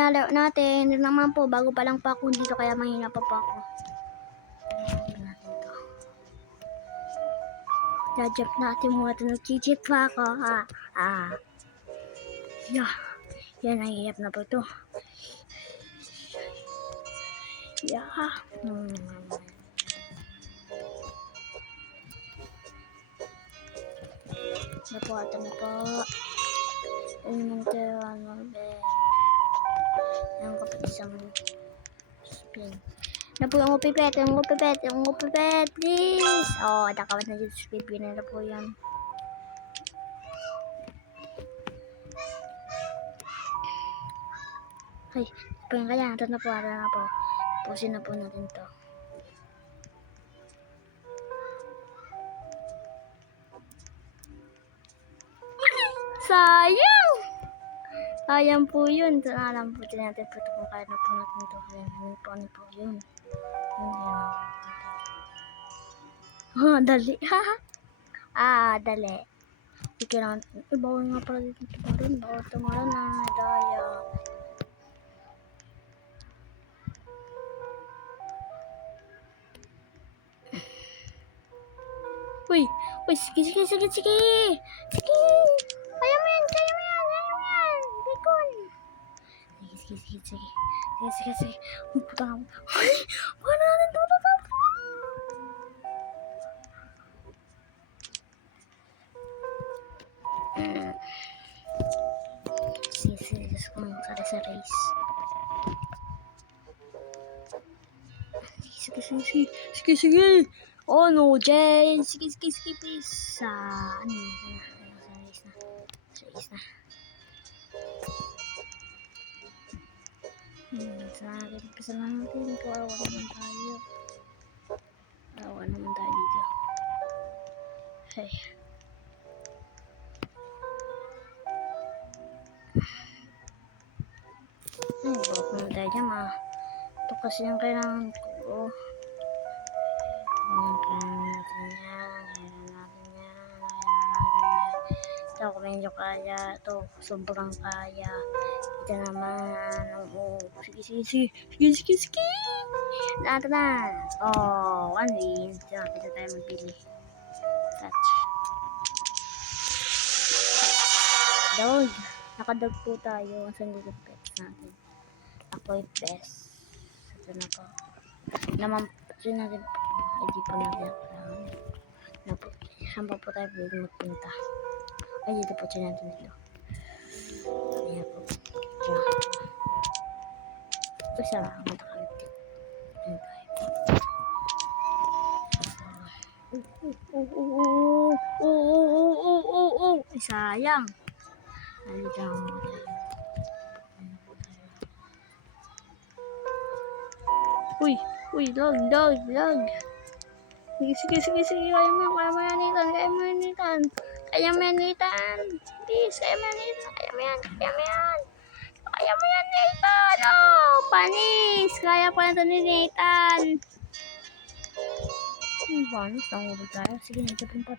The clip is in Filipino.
nilalaro natin. Ito naman po, bago pa lang po ako dito, kaya mahina pa po ako. Jajump natin muna ito. Nag-cheat pa ako. Yeah. Yan, nahihiyap na po ito. Yeah. Na po, ito na po. Yung kapit isang spin. Na po yung upipet, please. Oh, nakawat na dito sa spin na po yan. Ay, po yung kaya, ito na po. Pusin na po natin to. Sayang! Sayang po yun. Alam po natin po ito kung kaya na po natin ito. Ano po yun. Dali. Dali. Sige lang. Bawal nga pala dito tumarin. Bawal tumarin na. Daya. Uy, sige. Sige. Kaya mo yan. Bacon. Sige. Puta ka mo. Ay, paano natin ito tatapos? Sige. Kung sa race. Sige. Oh no, Jane. Sige, please. Ano yun? Sa race na. Kasalanan natin. Kawawa naman tayo dito. Hey. Bawak naman tayo dyan, ito kasi yung kailangan ko. Kailangan natin yan. Ito, kung medyo kaya. Ito, sobrang kaya. Ito naman. Sige. Lahat na. Oh, 1 win. Diyan, kita tayo magpili. Touch. Dog. Nakadog po tayo. Saan dito pets natin? Ako'y best. Ito na po. Naman po natin. Hindi po natin. Saan po tayo pwede magpunta? Ay, dito po siya natin dito. Ayan po. Diyan. Ito siya. Matakalit. Ayan tayo. Ay, sayang. Nalitaw mo tayo. Uy, lag. Sige. Kaya mo yanitan. Please, kaya mo yan, Nathan. Oh, panis. Kaya pa na ito ni Nathan. Panis, nangulo tayo. Sige, nagsapunta.